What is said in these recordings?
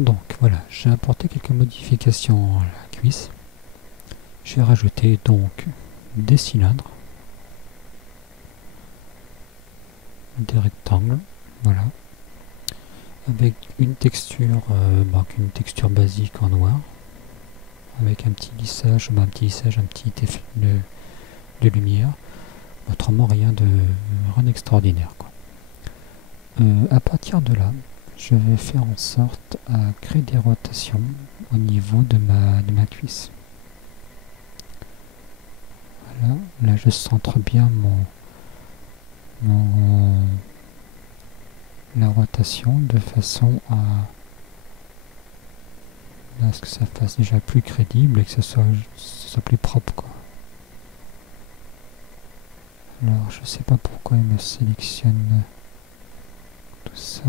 Donc voilà, j'ai apporté quelques modifications à la cuisse. J'ai rajouté donc des cylindres, des rectangles, voilà, avec une texture, basique en noir, avec un petit lissage, un petit effet de lumière. Autrement rien d'extraordinaire, quoi. À partir de là, je vais faire en sorte à créer des rotations au niveau de ma cuisse. Voilà, là je centre bien la rotation de façon à ce que ça fasse déjà plus crédible et que ça soit plus propre, quoi. Alors je sais pas pourquoi il me sélectionne tout ça.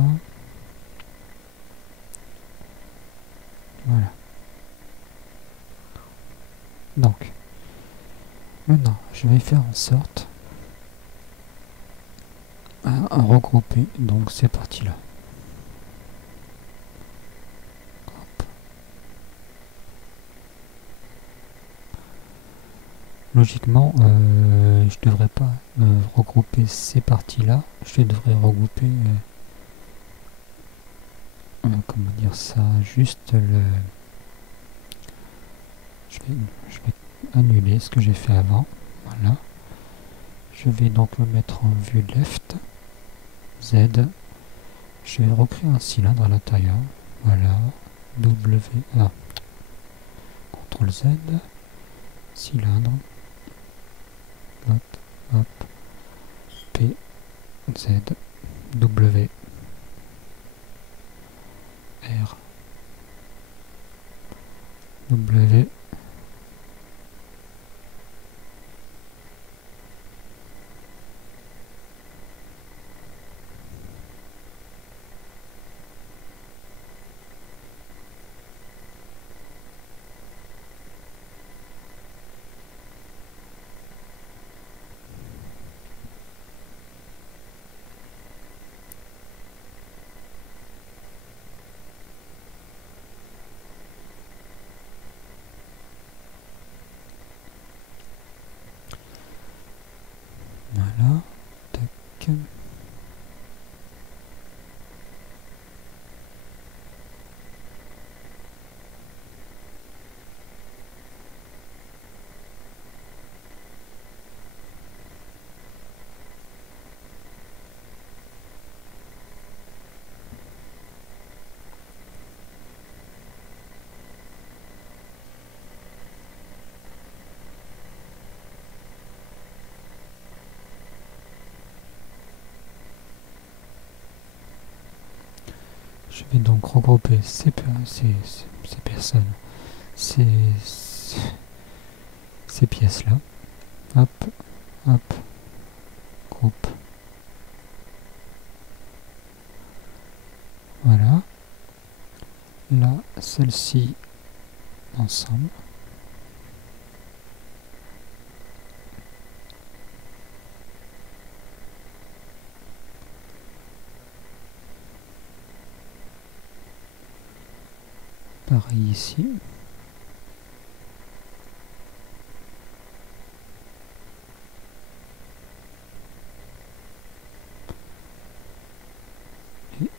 Voilà. Donc maintenant je vais faire en sorte à regrouper donc ces parties là. Logiquement, je devrais pas regrouper ces parties-là. Je devrais regrouper, comment dire ça, juste le. Je vais annuler ce que j'ai fait avant. Voilà. Je vais donc me mettre en vue left, Z. Je vais recréer un cylindre à l'intérieur. Voilà. W. CTRL Z. Cylindre. Hop, hop. P, Z, W, R, W, voilà, tac. Je vais donc regrouper ces personnes, ces pièces-là. Hop, hop, groupe. Voilà. Là, celle-ci ensemble. Pareil ici. Et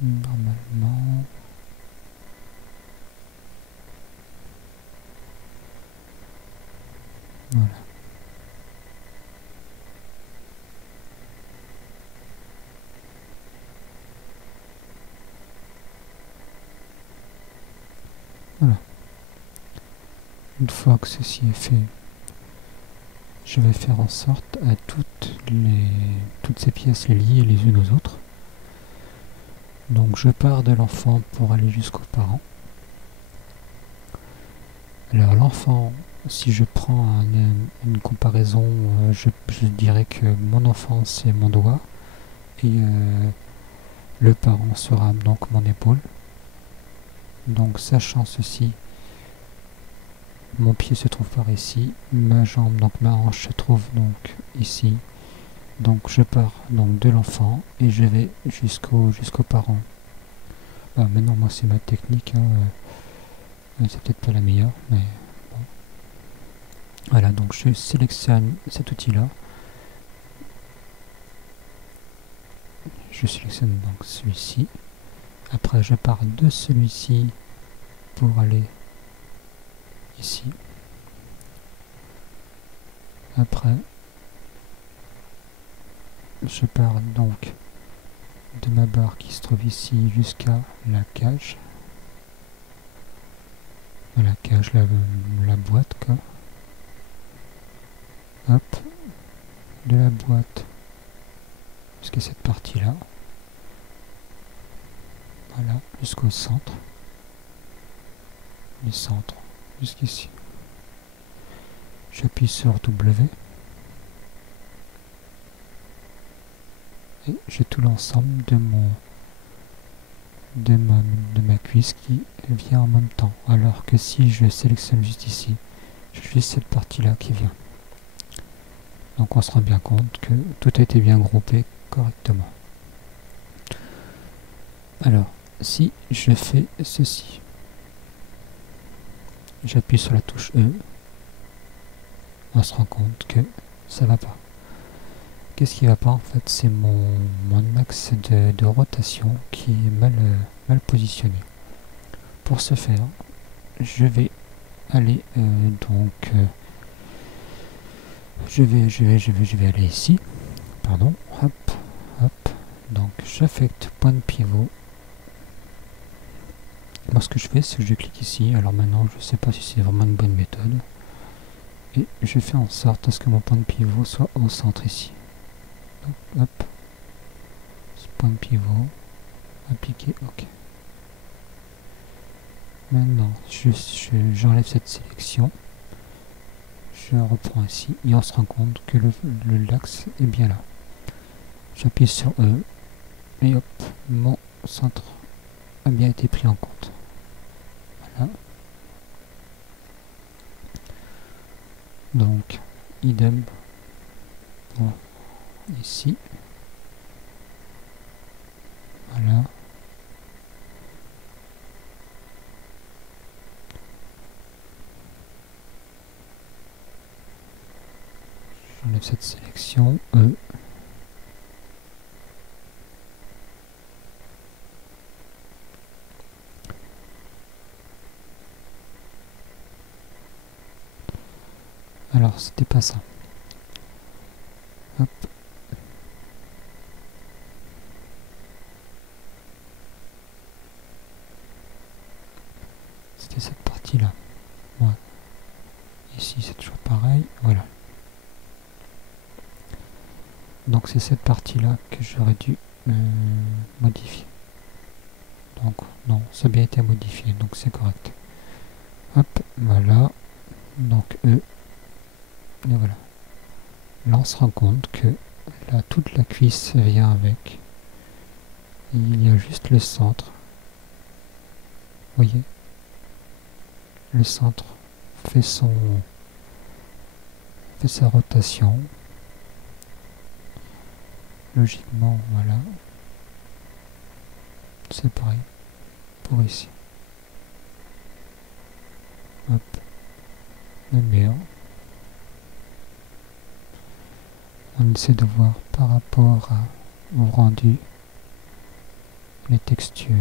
normalement, voilà. Voilà. Une fois que ceci est fait, je vais faire en sorte à toutes ces pièces les lier les unes aux autres. Donc je pars de l'enfant pour aller jusqu'aux parents. Alors l'enfant, si je prends une comparaison, je dirais que mon enfant c'est mon doigt et le parent sera donc mon épaule. Donc sachant ceci, mon pied se trouve par ici, ma jambe, donc ma hanche se trouve donc ici, Donc je pars donc de l'enfant et je vais jusqu'aux parents. Maintenant moi c'est ma technique, hein, c'est peut-être pas la meilleure, mais bon. Voilà, donc je sélectionne cet outil là. Je sélectionne donc celui-ci. Après je pars de celui-ci pour aller ici. Après je pars donc de ma barre qui se trouve ici jusqu'à la cage. La cage, la boîte quoi. Hop, de la boîte jusqu'à cette partie là. Voilà, jusqu'au centre. Du centre jusqu'ici. J'appuie sur W. Et j'ai tout l'ensemble de ma cuisse qui vient en même temps. Alors que si je sélectionne juste ici, j'ai juste cette partie là qui vient. Donc on se rend bien compte que tout a été bien groupé correctement. Alors, si je fais ceci, j'appuie sur la touche E, on se rend compte que ça va pas. Qu'est-ce qui va pas en fait? C'est mon axe de rotation qui est mal positionné. Pour ce faire, je vais aller je vais aller ici, pardon, hop, donc j'affecte point de pivot. Moi ce que je fais c'est que je clique ici, alors maintenant je sais pas si c'est vraiment une bonne méthode, et je fais en sorte à ce que mon point de pivot soit au centre ici. Donc, hop, ce point de pivot, appliquer OK. Maintenant j'enlève cette sélection, je reprends ici et on se rend compte que l'axe est bien là. J'appuie sur E et hop, mon centre a bien été pris en compte. Voilà. Donc, idem pour ici. Voilà. J'enlève cette sélection E. Alors, c'était pas ça. Hop. C'était cette partie-là. Ouais. Ici, c'est toujours pareil. Voilà. Donc, c'est cette partie-là que j'aurais dû modifier. Donc, non, ça a bien été modifié, donc c'est correct. Hop, voilà. Donc, E. Et voilà. Là, on se rend compte que là, toute la cuisse vient avec. Il y a juste le centre. Vous voyez? Le centre fait sa rotation. Logiquement, voilà. C'est pareil pour ici. Hop. Le mur. On essaie de voir par rapport au rendu les textures.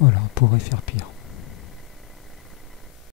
Voilà, on pourrait faire pire.